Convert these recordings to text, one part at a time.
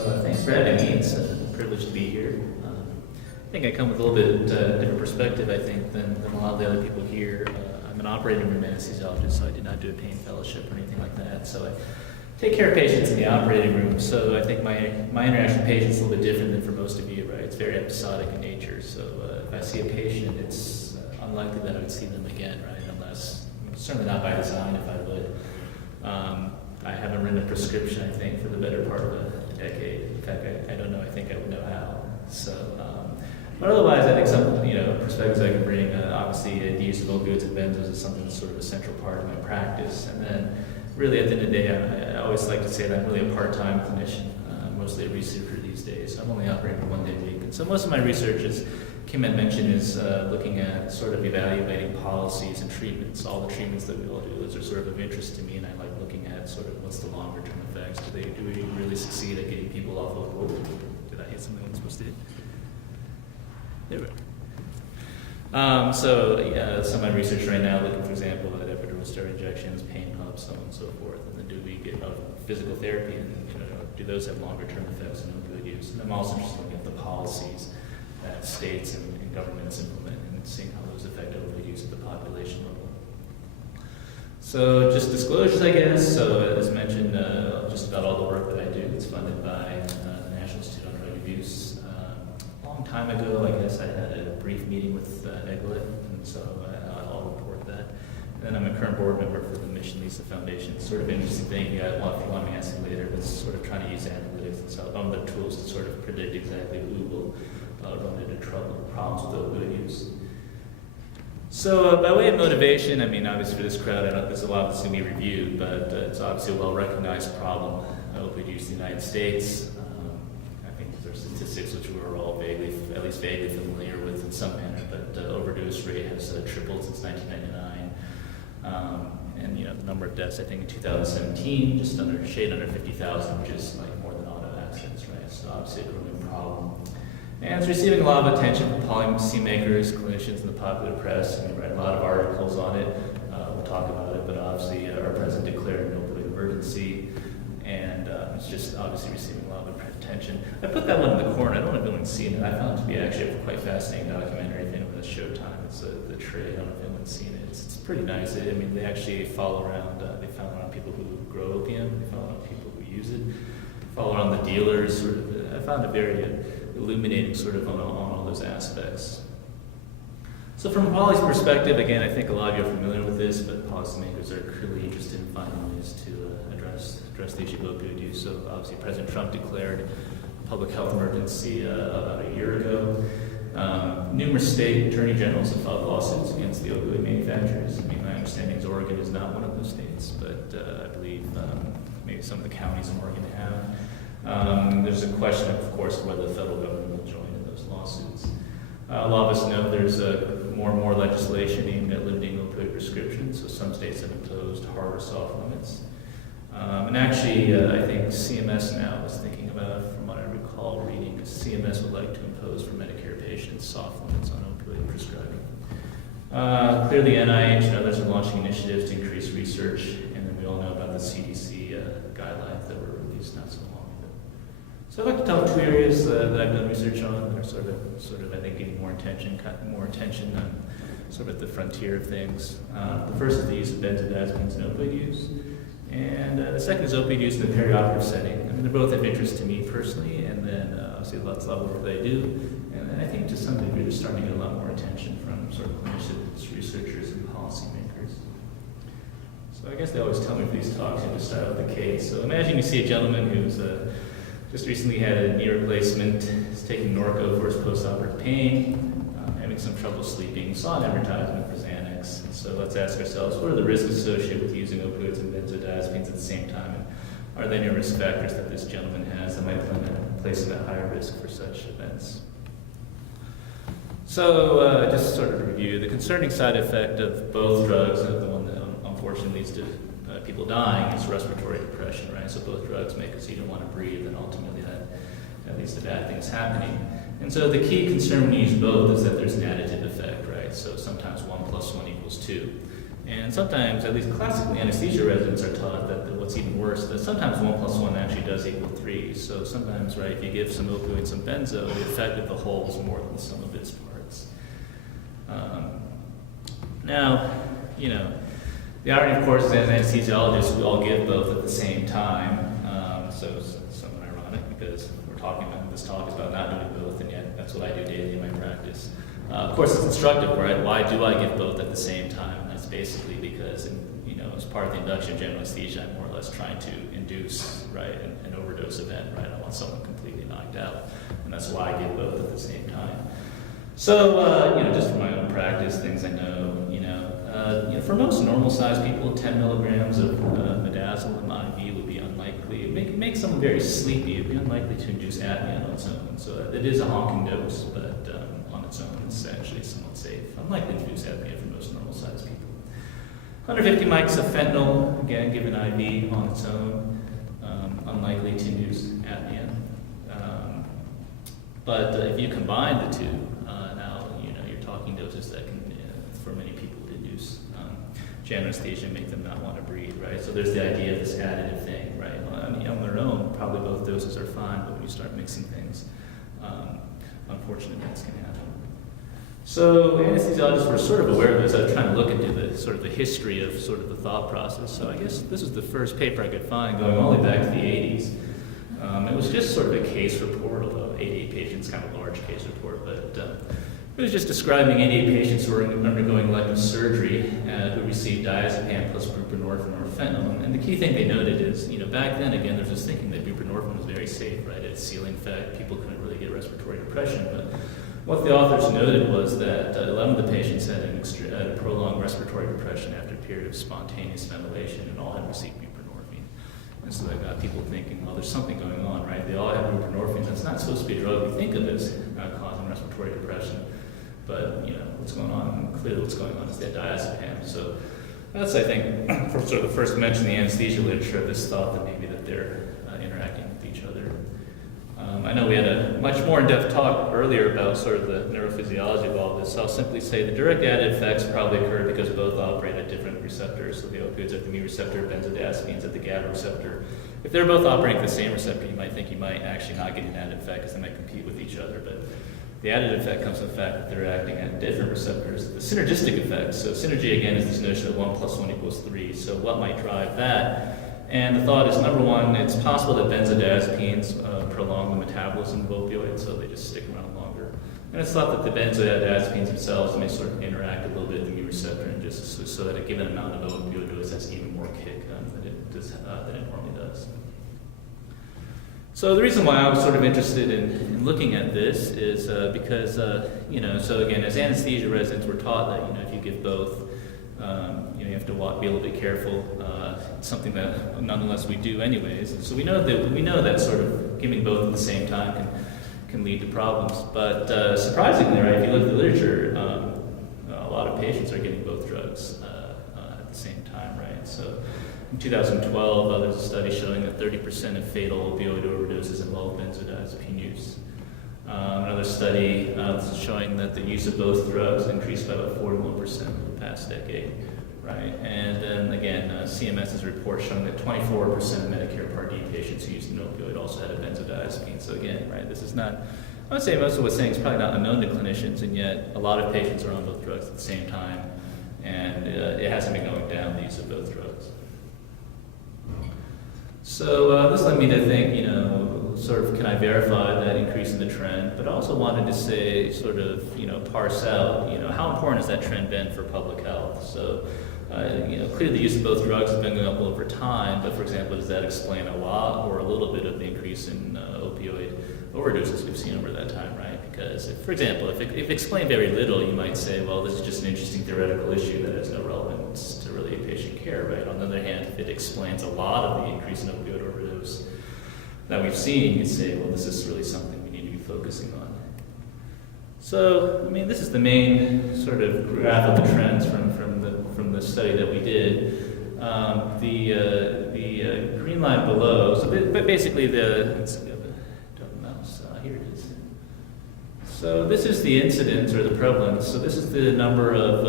So thanks for having me. It's a privilege to be here. I think I come with a little bit different perspective, I think, than a lot of the other people here. I'm an operating room anesthesiologist, so I did not do a pain fellowship or anything like that. So I take care of patients in the operating room. So I think my interaction with patients is a little bit different than for most of you, right? It's very episodic in nature. So if I see a patient, it's unlikely that I would see them again, right? Unless, certainly not by design if I would. I haven't written a prescription, I think, for the better part of a decade. In fact, I don't know. I think I would know how. So, but otherwise, I think some perspectives I can bring. Obviously, the use of opioids and benzos is something that's sort of a central part of my practice. And then, really, at the end of the day, I always like to say that I'm really a part-time clinician, mostly a researcher these days. So I'm only operating 1 day a week. And so most of my research, as Kim had mentioned, is looking at sort of evaluating policies and treatments. All the treatments that we all do, those are sort of interest to me, and I like looking at sort of what's the longer term effects. Do we really succeed at getting people off of opioids? Did I hit something I wasn't supposed to hit? There we go. Some of my research right now, looking, for example, at epidural steroid injections, pain pumps, so on and so forth. And then do we get physical therapy, and do those have longer term effects on opioid use? And I'm also just looking at the policies that states and governments implement and seeing how those affect opioid use at the population level. So just disclosures, I guess. So as mentioned, just about all the work that I do, it's funded by the National Institute on Drug Abuse. A long time ago, I guess, I had a brief meeting with EGLET, and so I'll report that. And then I'm a current board member for the Mission Lisa Foundation. It's sort of an interesting thing. If you want me to ask you later, but it's sort of trying to use analytics and so other tools to sort of predict exactly who will run into problems with opioid use. So by way of motivation, I mean, obviously for this crowd, there's a lot that's going to be reviewed, but it's obviously a well-recognized problem, opioid use in the United States. I think there are statistics which we're all at least vaguely familiar with in some manner, but overdose rate has tripled since 1999. And the number of deaths, I think in 2017, just shade under 50,000, which is like more than auto accidents, right? So obviously a growing problem. And it's receiving a lot of attention from policymakers, clinicians, and the popular press. We write a lot of articles on it. We'll talk about it, but obviously our president declared an opioid emergency, and it's just obviously receiving a lot of attention. I put that one in the corner. I don't know if anyone's seen it. I found it to be actually a quite fascinating documentary. If anyone's Showtime, it's The Trade. I don't know if anyone's seen it. It's pretty nice. They actually follow around. They follow around people who grow opium. They follow around people who use it. Follow around the dealers. I found it very illuminating sort of on all those aspects. So from a policy perspective, again, I think a lot of you are familiar with this, but policymakers are clearly interested in finding ways to address the issue of opioid use. So obviously President Trump declared a public health emergency about a year ago. Numerous state attorney generals have filed lawsuits against the opioid manufacturers. I mean, my understanding is Oregon is not one of those states, but I believe maybe some of the counties in Oregon have. There's a question, of course, of whether the federal government will join in those lawsuits. A lot of us know there's more and more legislation aimed at limiting opioid prescriptions, so some states have imposed hard or soft limits. And actually, I think CMS now is thinking about, from what I recall reading, CMS would like to impose for Medicare patients soft limits on opioid prescribing. Clearly, NIH and others are launching initiatives to increase research, and then we all know about the CDC guidelines that were released not so long. So I'd like to talk two areas that I've done research on that are sort of I think getting more attention on sort of at the frontier of things. The first is the use of benzodiazepines and opioid use, and the second is opioid use in the perioperative setting. I mean, they're both of interest to me personally, and then obviously lots of work that I do, and then I think to some degree they're starting to get a lot more attention from sort of clinicians, researchers, and policymakers. So I guess they always tell me for these talks, you just start out with the case. So imagine you see a gentleman who's just recently had a knee replacement, is taking Norco for his post-operative pain, having some trouble sleeping, saw an advertisement for Xanax. So let's ask ourselves, what are the risks associated with using opioids and benzodiazepines at the same time? And are there any risk factors that this gentleman has that might place him at higher risk for such events? So just sort of review, the concerning side effect of both drugs, and the one that unfortunately leads to people dying, is respiratory depression, right? So both drugs make us you don't want to breathe, and ultimately that leads to bad things happening. And so the key concern when you use both is that there's an additive effect, right? So sometimes 1 + 1 = 2. And sometimes, at least classically, anesthesia residents are taught that what's even worse, that sometimes 1 plus 1 actually does equal 3. So sometimes, right, if you give some opioid, some benzo, the effect of the whole is more than the sum of its parts. Now, the irony, of course, is as anesthesiologists, we all give both at the same time. So it's somewhat ironic because we're talking about, this talk is about not doing both, and yet that's what I do daily in my practice. Of course, it's instructive, right? Why do I give both at the same time? That's basically because, as part of the induction of general anesthesia, I'm more or less trying to induce, right, an overdose event, right? I want someone completely knocked out, and that's why I give both at the same time. So, just from my own practice, things I know, for most normal-sized people, 10 milligrams of midazolam IV would be unlikely. It makes someone very sleepy. It would be unlikely to induce apnea on its own. So it is a honking dose, but on its own, it's actually somewhat safe. Unlikely to induce apnea for most normal-sized people. 150 mics of fentanyl, again, given IV on its own, unlikely to induce apnea. But if you combine the two, now you're talking doses that can, for many people, induce general anesthesia and make them not want to breathe, right? So there's the idea of this additive thing, right? On their own, probably both doses are fine, but when you start mixing things, unfortunate events can happen. So anesthesiologists were sort of aware of this. I was trying to look into the history of sort of the thought process. So I guess this was the first paper I could find going all the way back to the 80s. It was just sort of a case report, although 88 patients, kind of a large case report, but it was just describing 88 patients who were undergoing elective surgery who received diazepam plus buprenorphine or fentanyl. And the key thing they noted is, back then, again, there's this thinking that buprenorphine was very safe, right? It had ceiling effect. People couldn't really get respiratory depression. But what the authors noted was that 11 of the patients had a prolonged respiratory depression after a period of spontaneous ventilation, and all had received buprenorphine. And so that got people thinking, well, there's something going on, right? They all have buprenorphine. That's not supposed to be a drug we think of as causing respiratory depression. But, what's going on? And clearly what's going on is that diazepam. So that's, I think, for sort of the first mention in the anesthesia literature, this thought that maybe that they're interacting with each other. I know we had a much more in-depth talk earlier about sort of the neurophysiology of all this. So I'll simply say the direct added effects probably occur because both operate at different receptors. So the opioids at the mu receptor, benzodiazepines at the GABA receptor. If they're both operating at the same receptor, you might think you might actually not get an added effect because they might compete with each other. But the added effect comes from the fact that they're acting at different receptors. The synergistic effect, so synergy again is this notion of 1 plus 1 equals 3. So what might drive that? And the thought is, number one, it's possible that benzodiazepines prolong the metabolism of opioids, so they just stick around longer. And it's thought that the benzodiazepines themselves may sort of interact a little bit with the mu receptor, and just so that a given amount of opioid dose has even more kick than it normally does. So the reason why I was sort of interested in looking at this is because, so again, as anesthesia residents, we're taught that, if you give both, you have to be a little bit careful. It's something that nonetheless we do anyways. So we know that sort of giving both at the same time can lead to problems. But surprisingly, right, if you look at the literature, a lot of patients are getting both drugs at the same time, right? So in 2012, there's a study showing that 30% of fatal opioid overdoses involve benzodiazepine use. Another study showing that the use of both drugs increased by about 41% over the past decade, right? And then again, CMS's report showing that 24% of Medicare Part D patients who used an opioid also had a benzodiazepine. So again, right, this is not, I would say most of what's saying is probably not unknown to clinicians, and yet a lot of patients are on both drugs at the same time, and it hasn't been going down, the use of both drugs. So this led me to think, sort of, can I verify that increase in the trend? But I also wanted to say, sort of, parse out, how important has that trend been for public health? So, clearly the use of both drugs has been going up over time, but for example, does that explain a lot or a little bit of the increase in opioid overdoses we've seen over that time, right? Because, for example, if it explained very little, you might say, well, this is just an interesting theoretical issue that has no relevance to really patient care, right? On the other hand, if it explains a lot of the increase in opioid overdose that we've seen, you'd say, well, this is really something we need to be focusing on. So, this is the main sort of graph of the trends from the study that we did. The green line below, but basically here it is. So this is the incidence or the prevalence. So this is the number of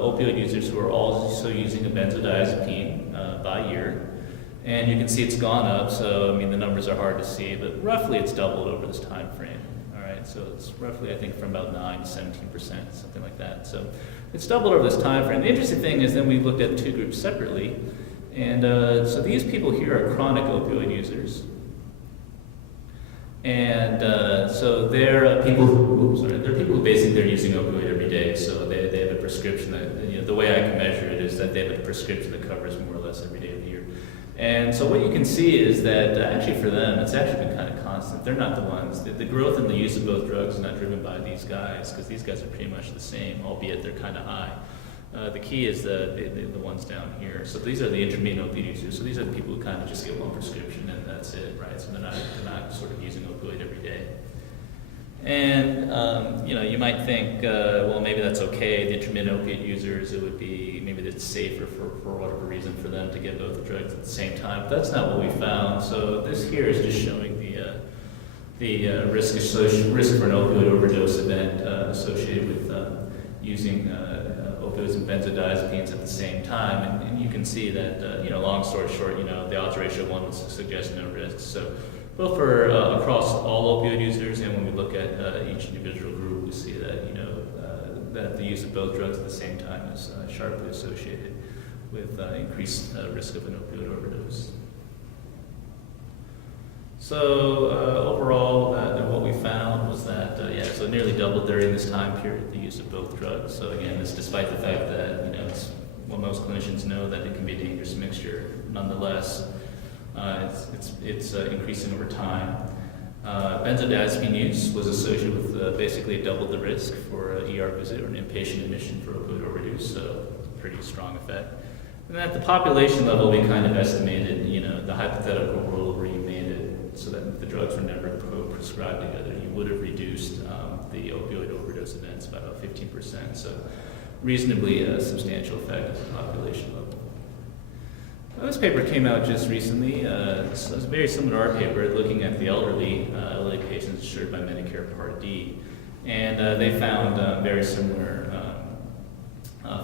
opioid users who are also using a benzodiazepine by year. And you can see it's gone up, so I mean the numbers are hard to see, but roughly it's doubled over this time frame. All right, so it's roughly I think from about 9 to 17%, something like that. So it's doubled over this time frame. The interesting thing is then we looked at the two groups separately, and so these people here are chronic opioid users. And so they're people who basically they're using opioid every day. So they have a prescription that, you know, the way I can measure it is that they have a prescription that covers more or less every day of the year. And so what you can see is that actually for them, it's actually been kind of constant. They're not the ones. The growth in the use of both drugs is not driven by these guys, because these guys are pretty much the same, albeit they're kind of high. The key is the ones down here. So these are the intermediate opioid users. So these are the people who kind of just get one prescription and that's it, right? So they're not sort of using opioid every day. And you know, you might think, well, maybe that's okay. The intermittent opiate users, it would be maybe it's safer for whatever reason for them to get both drugs at the same time. But that's not what we found. So this here is just showing the risk for an opioid overdose event associated with using opioids and benzodiazepines at the same time. And you can see that, you know, long story short, you know, the odds ratio 1 would suggest no risk. So both for across all opioid users, and when we look at each individual group, we see that, you know, that the use of both drugs at the same time is sharply associated with increased risk of an opioid overdose. So overall, what we found was that, so nearly doubled during this time period, the use of both drugs. So again, this despite the fact that, you know, it's, well, most clinicians know that it can be a dangerous mixture. Nonetheless, it's increasing over time. Benzodiazepine use was associated with basically doubled the risk for an ER visit or an inpatient admission for opioid overdose, so pretty strong effect. And at the population level, we kind of estimated, you know, the hypothetical world where you made it so that if the drugs were never prescribed together, you would have reduced the opioid overdose events by about 15%. So reasonably substantial effect at the population level. Well, this paper came out just recently. It's very similar to our paper, looking at the elderly patients insured by Medicare Part D. And they found very similar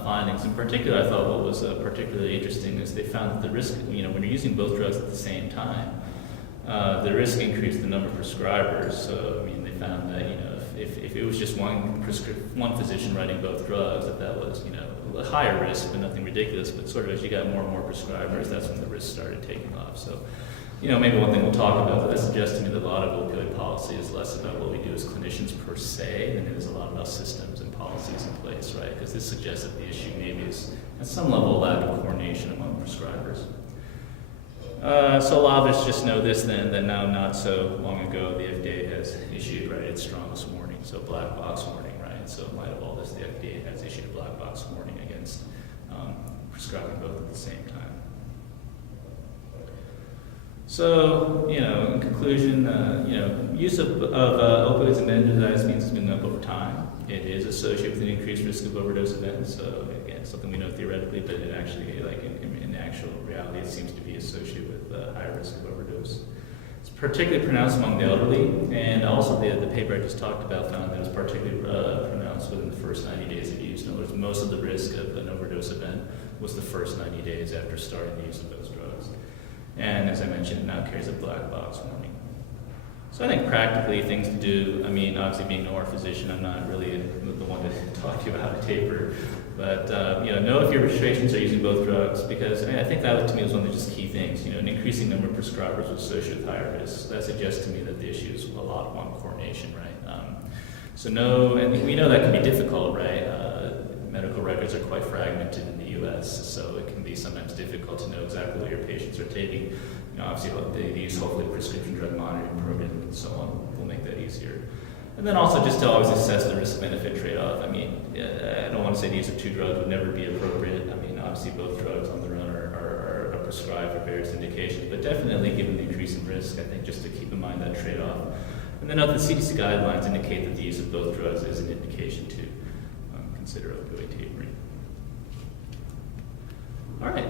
findings. In particular, I thought what was particularly interesting is they found that the risk, you know, when you're using both drugs at the same time, the risk increased the number of prescribers. So, I mean, they found that, you know, if it was just one physician writing both drugs, that was, you know, a higher risk, but nothing ridiculous. But sort of as you got more and more prescribers, that's when the risk started taking off. So, you know, maybe one thing we'll talk about, but that suggests to me that a lot of opioid policy is less about what we do as clinicians per se, than it is a lot about systems and policies in place, right? Because this suggests that the issue maybe is at some level lack of coordination among prescribers. So a lot of us just know this then, that now not so long ago the FDA has issued, right, its strongest warning, so black box warning, right? So in light of all this, the FDA has issued a black box warning against prescribing both at the same time. So, you know, in conclusion, you know, use of opioids and benzodiazepines has been up over time. It is associated with an increased risk of overdose events. So again, something we know theoretically, but it actually, like in actual reality, it seems to be associated with higher risk of overdose. It's particularly pronounced among the elderly, and also the paper I just talked about found that it was particularly pronounced within the first 90 days of use. In other words, most of the risk of an overdose event was the first 90 days after starting the use of those drugs. And as I mentioned, it now carries a black box warning. So I think practically things to do, I mean, obviously being an OR physician, I'm not really the one to talk to you about a taper, but you know if your registrations are using both drugs, because I think that to me was one of the just key things. You know, an increasing number of prescribers was associated with higher risk. That suggests to me that the issue is a lot of on coordination, right? So no, and we know that can be difficult, right? Medical records are quite fragmented in the U.S., so it can be sometimes difficult to know exactly what your patients are taking. You know, obviously, they use hopefully prescription drug monitoring program and so on will make that easier. And then also just to always assess the risk-benefit trade-off. I mean, I don't want to say the use of two drugs would never be appropriate. I mean, obviously both drugs on their own are prescribed for various indications, but definitely given the increase in risk, I think just to keep in mind that trade-off. And then note the CDC guidelines indicate that the use of both drugs is an indication to consider opioid tapering. All right,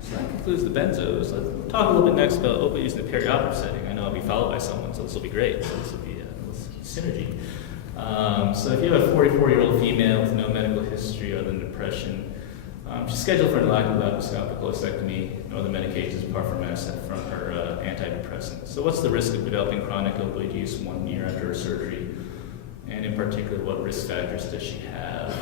so that concludes the benzos. Let's talk a little bit next about opioid use in the perioperative setting. I know I'll be followed by someone, so this will be great. So this will be synergy. So if you have a 44-year-old female with no medical history other than depression, she's scheduled for a laparoscopic cholecystectomy, no other medications apart from her antidepressant. So what's the risk of developing chronic opioid use 1 year after her surgery? And in particular, what risk factors does she have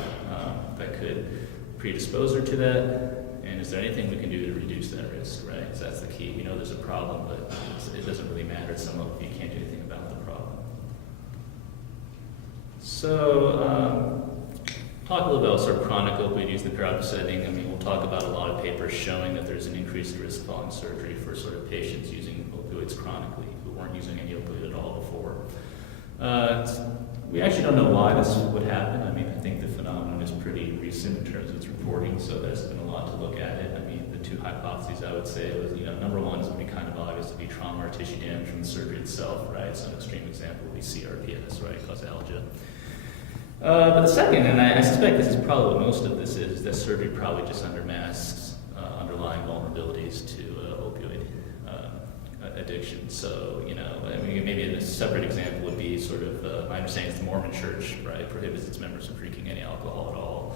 that could predispose her to that? And is there anything we can do to reduce that risk, right? So that's the key. We know there's a problem, but it doesn't really matter to some of you can't do anything about the problem. So, talk a little about sort of chronic opioid use in the periodic setting. I mean, we'll talk about a lot of papers showing that there's an increased risk following surgery for sort of patients using opioids chronically who weren't using any opioid at all before. We actually don't know why this would happen. I mean, I think the phenomenon is pretty recent in terms of its reporting, so there's been a lot to look at it. I mean, the two hypotheses I would say was, number one is it would be kind of obvious to be trauma or tissue damage from the surgery itself, right? So an extreme example would be CRPS, right, causalgia. But the second, and I suspect this is probably what most of this is that surgery probably just undermasks underlying vulnerabilities to opioid addiction. So, I mean, maybe a separate example would be sort of, my understanding is the Mormon Church, right, prohibits its members from drinking any alcohol at all.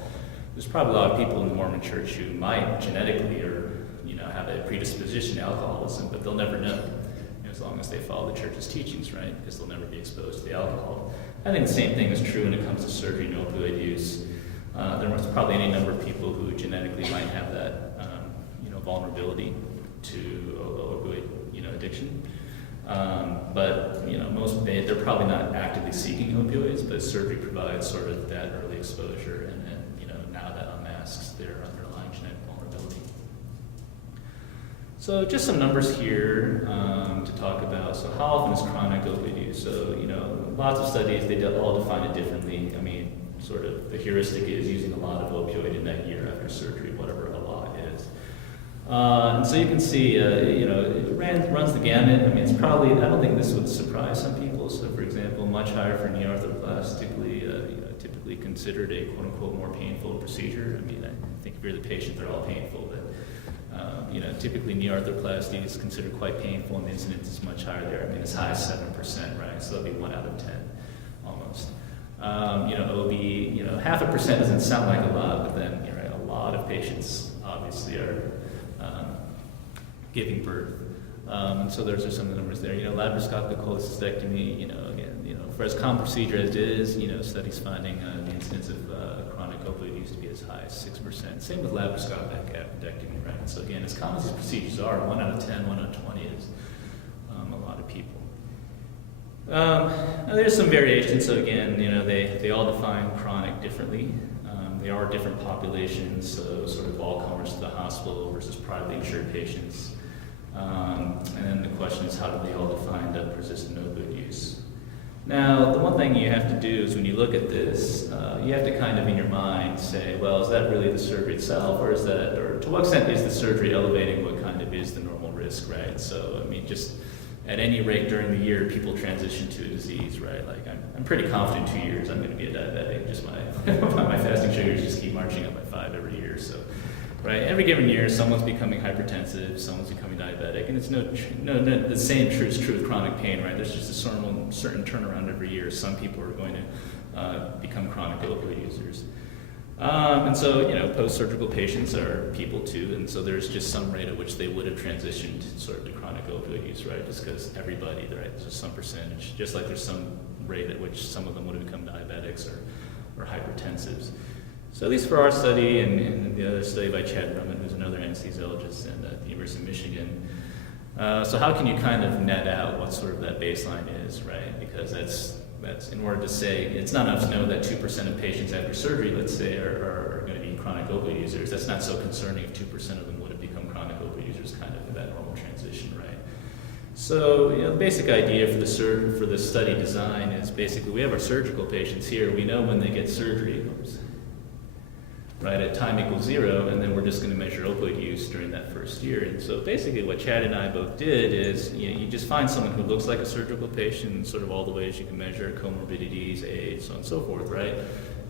There's probably a lot of people in the Mormon Church who might genetically or, have a predisposition to alcoholism, but they'll never know as long as they follow the church's teachings, right, because they'll never be exposed to the alcohol. I think the same thing is true when it comes to surgery and opioid use. There was probably any number of people who genetically might have that, vulnerability to opioid, addiction. But they're probably not actively seeking opioids, but surgery provides sort of that early exposure, and then now that unmasks their underlying genetic vulnerability. So just some numbers here to talk about. So how often is chronic opioid use? So lots of studies, they all define it differently. I mean, sort of the heuristic is using a lot of opioid in that year after surgery, whatever a lot is. And so you can see, it runs the gamut. I mean, it's probably, I don't think this would surprise some people. So for example, much higher for knee arthroplasty, typically considered a quote-unquote more painful procedure. I mean, I think if you're the patient, they're all painful, but typically knee arthroplasty is considered quite painful, and the incidence is much higher there. I mean, as high as 7%, right? So that'll be 1 out of 10, almost. OB, 0.5% doesn't sound like a lot, but then, a lot of patients obviously are giving birth. And so those are some of the numbers there. Laparoscopic cholecystectomy, for as common procedure as it is, studies finding the incidence of chronic opioid use to be as high as 6%. Same with laparoscopic appendectomy, right? So again, as common as these procedures are, 1 out of 10, 1 out of 20 is a lot of people. Now there's some variation. So again, they all define chronic differently. They are different populations, so sort of all comers to the hospital versus privately insured patients. And then the question is, how do they all define persistent opioid use? Now, the one thing you have to do is when you look at this, you have to kind of in your mind say, well, is that really the surgery itself, or to what extent is the surgery elevating what kind of is the normal risk, right? So, I mean, just at any rate during the year, people transition to a disease, right? Like, I'm pretty confident in 2 years I'm going to be a diabetic. Just my fasting sugars just keep marching up by 5 every year. So, right, every given year, someone's becoming hypertensive, someone's becoming diabetic, and it's the same true is true with chronic pain, right? There's just a certain turnaround every year. Some people are going to become chronic opioid users. And so, post-surgical patients are people too, and so there's just some rate at which they would have transitioned sort of to chronic opioid use, right? Just because everybody, right, there's just some percentage, just like there's some rate at which some of them would have become diabetics or hypertensives. So at least for our study and the other study by Chad Brumman, who's another anesthesiologist at the University of Michigan, so how can you kind of net out what sort of that baseline is, right? Because that's in order to say, it's not enough to know that 2% of patients after surgery, let's say, are going to be chronic opioid users. That's not so concerning if 2% of them would have become chronic opioid users kind of in that normal transition, right? So, the basic idea for the study design is basically we have our surgical patients here. We know when they get surgery, right, at time equals 0, and then we're just going to measure opioid use during that first year. And so basically what Chad and I both did is, you just find someone who looks like a surgical patient, sort of all the ways you can measure comorbidities, age, so on and so forth, right?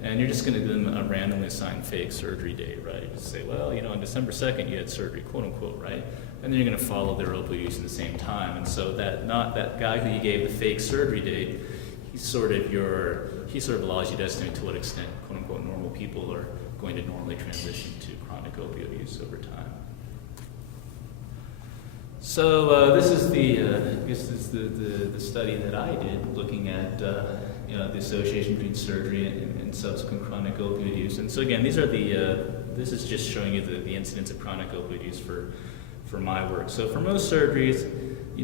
And you're just going to give them a randomly assigned fake surgery date, right? You just say, well, on December 2nd you had surgery, quote unquote, right? And then you're going to follow their opioid use at the same time. And so that guy who you gave the fake surgery date, he sort of allows you to estimate to what extent quote unquote normal people are going to normally transition to chronic opioid use over time. So this is the study that I did, looking at the association between surgery and subsequent chronic opioid use. And so again, this is just showing you the incidence of chronic opioid use for my work. So for most surgeries,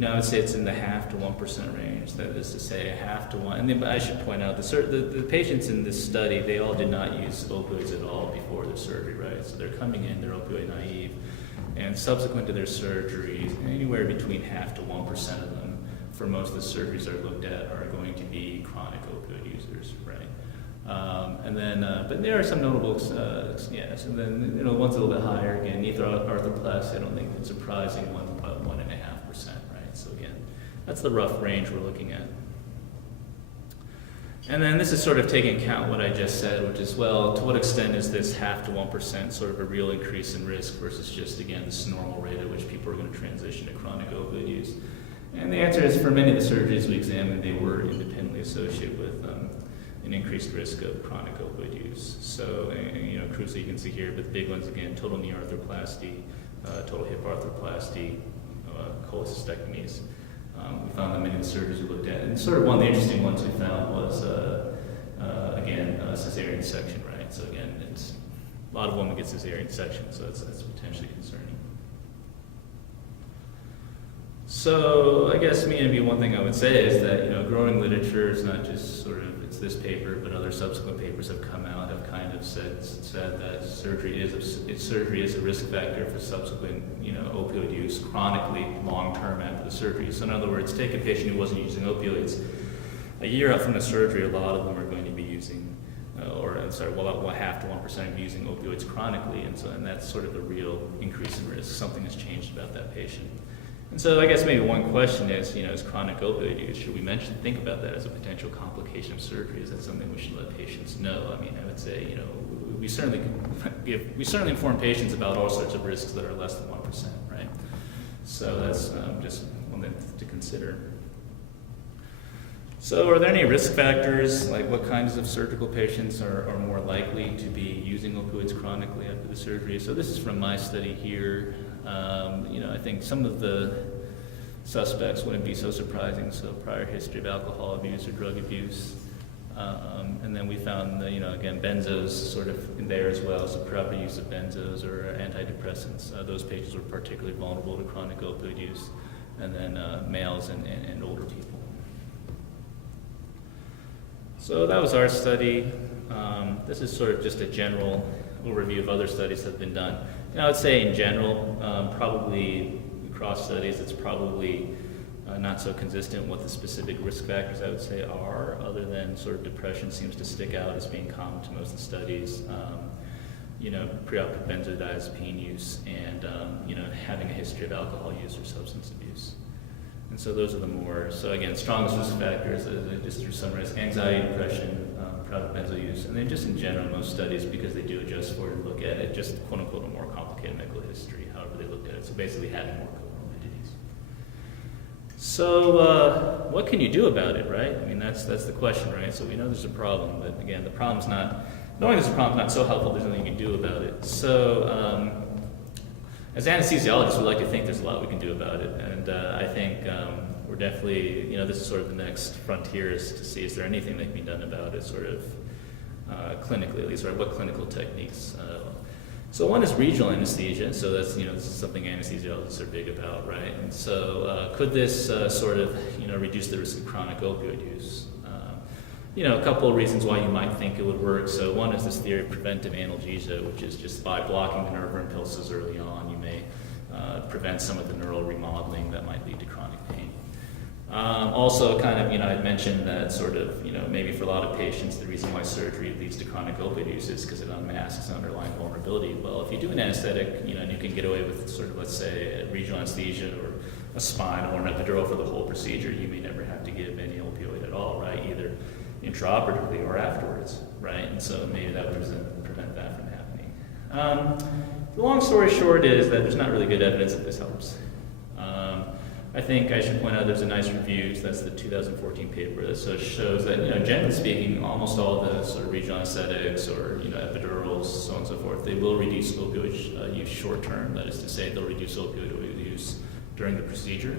I would say it's in the 0.5% to 1% range. That is to say, 0.5 to 1. And then I should point out the patients in this study, they all did not use opioids at all before their surgery, right? So they're coming in, they're opioid naive. And subsequent to their surgeries, anywhere between 0.5% to 1% of them, for most of the surgeries that are looked at, are going to be chronic opioid users, right? But there are some notable, yes. And then, one's a little bit higher. Again, knee arthroplasty, I don't think it's surprising, about 1.5%, right? So again, that's the rough range we're looking at. And then this is sort of taking account what I just said, which is, well, to what extent is this 0.5% to 1% sort of a real increase in risk versus just, again, this normal rate at which people are going to transition to chronic opioid use? And the answer is, for many of the surgeries we examined, they were independently associated with an increased risk of chronic opioid use. So, crucially, you can see here, but the big ones, again, total knee arthroplasty, total hip arthroplasty, cholecystectomies. We found that many of the surgeries we looked at, and sort of one of the interesting ones we found was, again, cesarean section, right? So again, it's a lot of women get cesarean section, so that's potentially concerning. So I guess maybe one thing I would say is that growing literature is not just sort of it's this paper, but other subsequent papers have come out have kind of said that surgery is a risk factor for subsequent opioid use chronically long term after the surgery. So in other words, take a patient who wasn't using opioids. A year out from the surgery, a lot of them are going to be using, about 0.5% to 1% using opioids chronically, and that's sort of a real increase in risk. Something has changed about that patient. And so I guess maybe one question is chronic opioid use, should we think about that as a potential complication of surgery? Is that something we should let patients know? I mean, I would say, we certainly inform patients about all sorts of risks that are less than 1%, right? So that's just one thing to consider. So are there any risk factors, like what kinds of surgical patients are more likely to be using opioids chronically after the surgery? So this is from my study here. I think some of the suspects wouldn't be so surprising. So prior history of alcohol abuse or drug abuse. And then we found, again, benzos sort of in there as well. So proper use of benzos or antidepressants. Those patients were particularly vulnerable to chronic opioid use. And then males and older people. So that was our study. This is sort of just a general overview of other studies that have been done. And I would say in general, probably across studies, it's probably not so consistent what the specific risk factors I would say are, other than sort of depression seems to stick out as being common to most of the studies. Preoperative benzodiazepine use and having a history of alcohol use or substance abuse. And so those are the more, so again, strongest risk factors, just to summarize, anxiety, depression, preoperative benzo use, and then just in general, most studies, because they do adjust for it and look at it, just quote unquote a more complicated medical history, however they looked at it. So basically having more comorbidities. So what can you do about it, right? I mean, that's the question, right? So we know there's a problem, but again, the problem's not, knowing there's a problem is not so helpful, there's nothing you can do about it. So as anesthesiologists, we like to think there's a lot we can do about it, and I think we're definitely, this is sort of the next frontier is to see is there anything that can be done about it, sort of clinically at least, or what clinical techniques. So one is regional anesthesia, so that's, this is something anesthesiologists are big about, right? And so could this sort of, reduce the risk of chronic opioid use? A couple of reasons why you might think it would work. So one is this theory of preventive analgesia, which is just by blocking the nerve impulses early on, you may prevent some of the neural remodeling that might lead to chronic pain. Also, kind of, I'd mentioned that sort of, maybe for a lot of patients, the reason why surgery leads to chronic opioid use is because it unmasks underlying vulnerability. Well, if you do an anesthetic, and you can get away with sort of, let's say, a regional anesthesia or a spine or an epidural for the whole procedure, you may never have to give any opioid at all, right? Either intraoperatively or afterwards, right? And so maybe that would prevent that from happening. The long story short is that there's not really good evidence that this helps. I think I should point out there's a nice review, so that's the 2014 paper that sort of shows that, generally speaking, almost all the sort of regional anesthetics or, epidurals, so on and so forth, they will reduce opioid use short term. That is to say, they'll reduce opioid use during the procedure.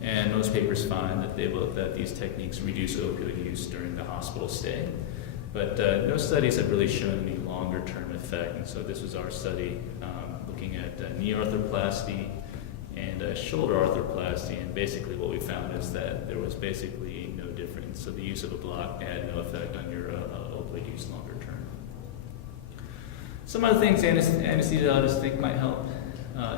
And most papers find that that these techniques reduce opioid use during the hospital stay. But no studies have really shown any longer term effect. And so this was our study looking at knee arthroplasty and shoulder arthroplasty, and basically what we found is that there was basically no difference. So the use of a block had no effect on your opioid use longer term. Some other things anesthesiologists think might help: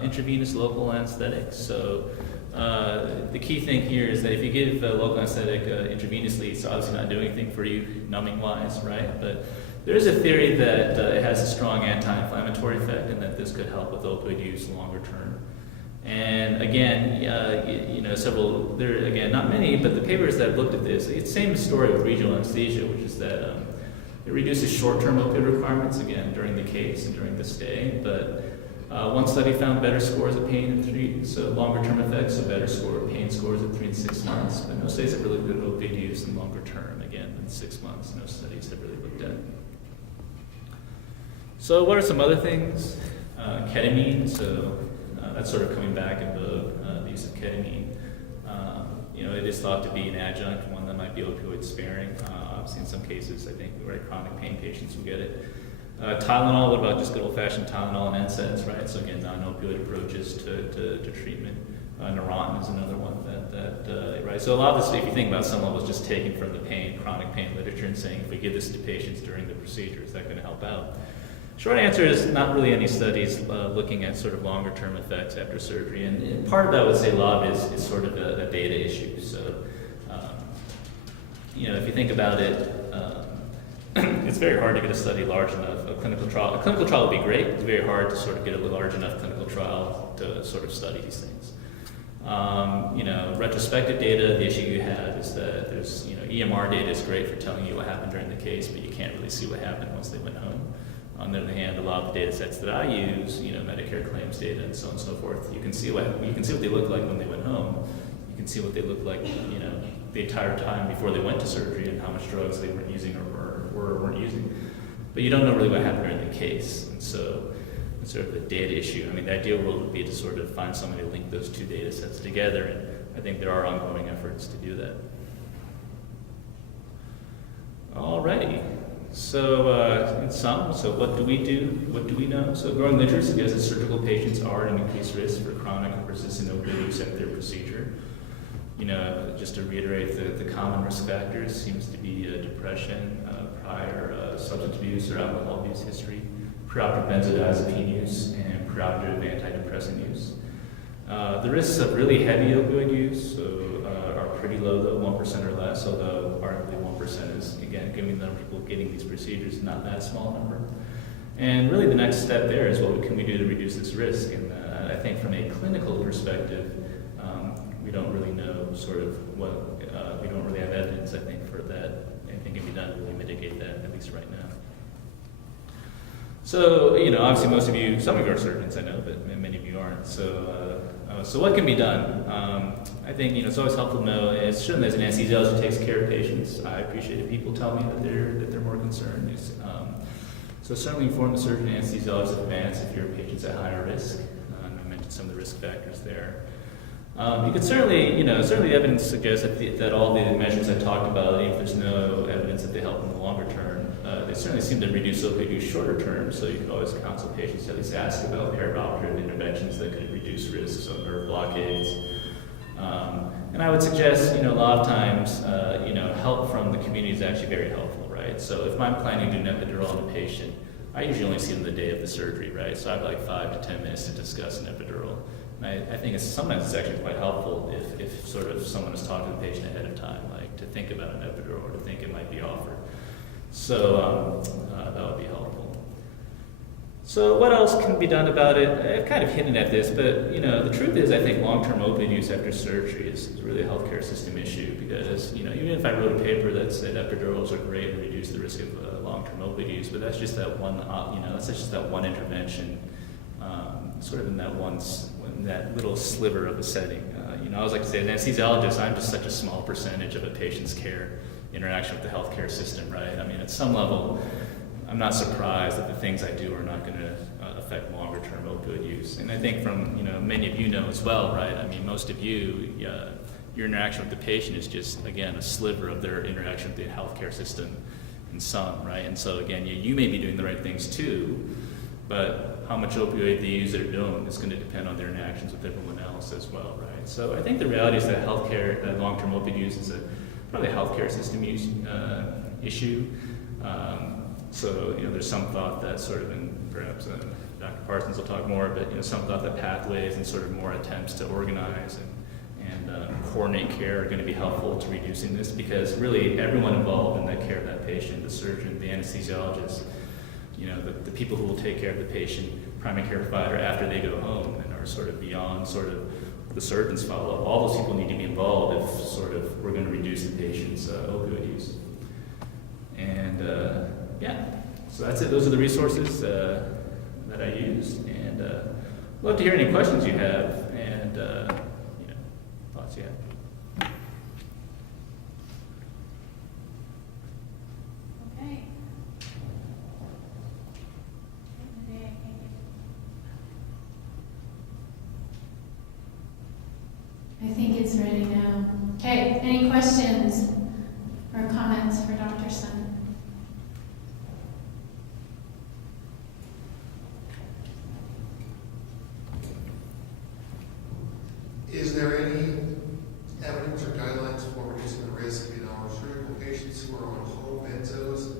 intravenous local anesthetics. So the key thing here is that if you give a local anesthetic intravenously, it's obviously not doing anything for you numbing-wise, right? But there is a theory that it has a strong anti-inflammatory effect, and that this could help with opioid use longer term. And again, not many, but the papers that have looked at this, it's the same story with regional anesthesia, which is that it reduces short-term opioid requirements, again, during the case and during the stay. But one study found better scores of pain longer-term effects, so better pain scores at 3 and 6 months. But no studies have really looked at opioid use in longer term, again, in 6 months. No studies have really looked at it. So what are some other things? Ketamine, so that's sort of coming back in vogue, the use of ketamine. It is thought to be an adjunct, one that might be opioid sparing. Obviously, in some cases, I think chronic pain patients will get it. Tylenol, what about just good old-fashioned Tylenol and NSAIDs, right? So again, non-opioid approaches to treatment. Neurontin is another one right? So a lot of this, if you think about some levels, just taken from the chronic pain literature and saying, if we give this to patients during the procedure, is that going to help out? Short answer is not really any studies looking at sort of longer term effects after surgery. And part of that, I would say, a lot of it is sort of a data issue. So, if you think about it, it's very hard to get a study large enough, a clinical trial. A clinical trial would be great. It's very hard to sort of get a large enough clinical trial to sort of study these things. Retrospective data, the issue you have is that there's, EMR data is great for telling you what happened during the case, but you can't really see what happened once they went home. On the other hand, a lot of the data sets that I use, Medicare claims data and so on and so forth, you can see what they look like when they went home. You can see what they look like, the entire time before they went to surgery and how much drugs they weren't using or weren't using. But you don't know really what happened during the case. And so it's sort of a data issue. I mean, the ideal world would be to sort of find somebody to link those two data sets together, and I think there are ongoing efforts to do that. Alrighty. So in sum, what do we do? What do we know? So growing literature suggests that surgical patients are at an increased risk for chronic and persistent opioid use after their procedure. Just to reiterate, the common risk factors seems to be depression, prior substance abuse or alcohol abuse history, preoperative benzodiazepine use, and preoperative antidepressant use. The risks of really heavy opioid use are pretty low, though, 1% or less, although arguably 1% is, again, given the number of people getting these procedures, not that small number. And really the next step there is what can we do to reduce this risk? And I think from a clinical perspective, we don't really know sort of we don't really have evidence, I think, for that anything can be done to really mitigate that, at least right now. So, obviously most of you, some of you are surgeons, I know, but many of you aren't. So what can be done? I think, it's always helpful to know, it's shown as an anesthesiologist who takes care of patients. I appreciate it. People tell me that they're more concerned. So certainly inform the surgeon and anesthesiologist in advance if your patient's at higher risk. I mentioned some of the risk factors there. You could certainly, certainly evidence suggests that all the measures I talked about, even if there's no evidence that they help in the longer term, they certainly seem to reduce opioid use shorter term, so you could always counsel patients to at least ask about perioperative interventions that could reduce risks, so nerve blockades. And I would suggest, a lot of times, help from the community is actually very helpful, right? So if I'm planning to do an epidural on a patient, I usually only see them the day of the surgery, right? So I have like 5 to 10 minutes to discuss an epidural. And I think sometimes it's actually quite helpful if sort of someone is talking to the patient ahead of time, like to think about an epidural or to think it might be offered. So that would be helpful. So what else can be done about it? I've kind of hinted at this, but the truth is I think long-term opioid use after surgery is really a healthcare system issue because even if I wrote a paper that said epidurals are great and reduce the risk of long-term opioid use, but that's just that one, that's just that one intervention. sort of in that little sliver of a setting. I always like to say, as an anesthesiologist, I'm just such a small percentage of a patient's care interaction with the healthcare system, right? I mean, at some level, I'm not surprised that the things I do are not going to affect longer-term opioid use. And I think from, many of you know as well, right? I mean, most of you, your interaction with the patient is just, again, a sliver of their interaction with the healthcare system in some, right? And so, again, you may be doing the right things too, but how much opioid they use they're doing is going to depend on their interactions with everyone else as well, right? So I think the reality is that long-term opioid use is probably a healthcare system issue. So there's some thought that sort of, and perhaps Dr. Parsons will talk more, but some thought that pathways and sort of more attempts to organize and coordinate care are going to be helpful to reducing this, because really everyone involved in that care of that patient, the surgeon, the anesthesiologist, the people who will take care of the patient, primary care provider after they go home and are sort of beyond sort of the surgeon's follow-up. All those people need to be involved if sort of we're going to reduce the patient's opioid use. And so that's it. Those are the resources that I used. And I'd love to hear any questions you have and thoughts you have. Okay. I think it's ready now. Okay, any questions or comments for Dr. Sun? Is there any evidence or guidelines for reducing the risk in our surgical patients who are on whole benzos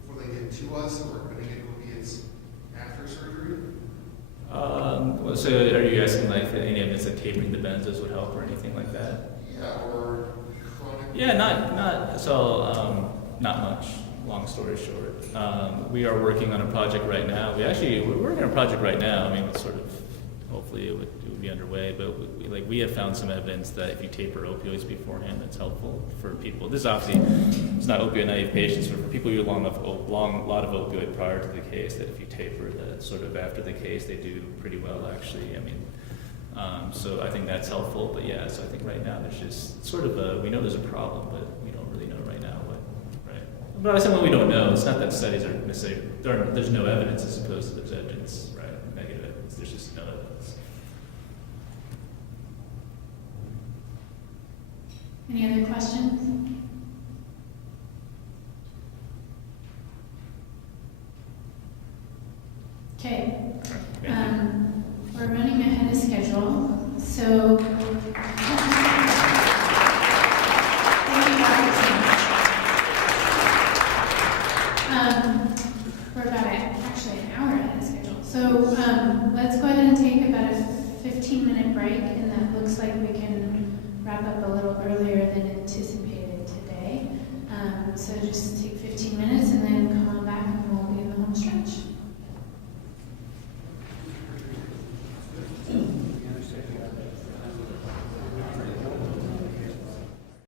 before they get to us, or are going to get opiates after surgery? So are you asking like any evidence that tapering the benzos would help or anything like that? Yeah, or chronic? Yeah, not much. Long story short, we are working on a project right now. We're working on a project right now. I mean, it's sort of, hopefully it would be underway, but we have found some evidence that if you taper opioids beforehand, that's helpful for people. This obviously, it's not opioid naive patients, but for people who have a lot of opioid prior to the case, that if you taper that sort of after the case, they do pretty well actually. I mean, so I think that's helpful, but yeah, so I think right now there's just sort of we know there's a problem, but we don't really know right now what, right? But I said when we don't know, it's not that studies are necessarily, there's no evidence as opposed to there's evidence, right? Negative evidence, there's just no evidence. Any other questions? Okay. We're running ahead of schedule, so thank you, Dr. Smith. We're about actually an hour ahead of schedule. So let's go ahead and take about a 15-minute break, and that looks like we can wrap up a little earlier than anticipated today. So just take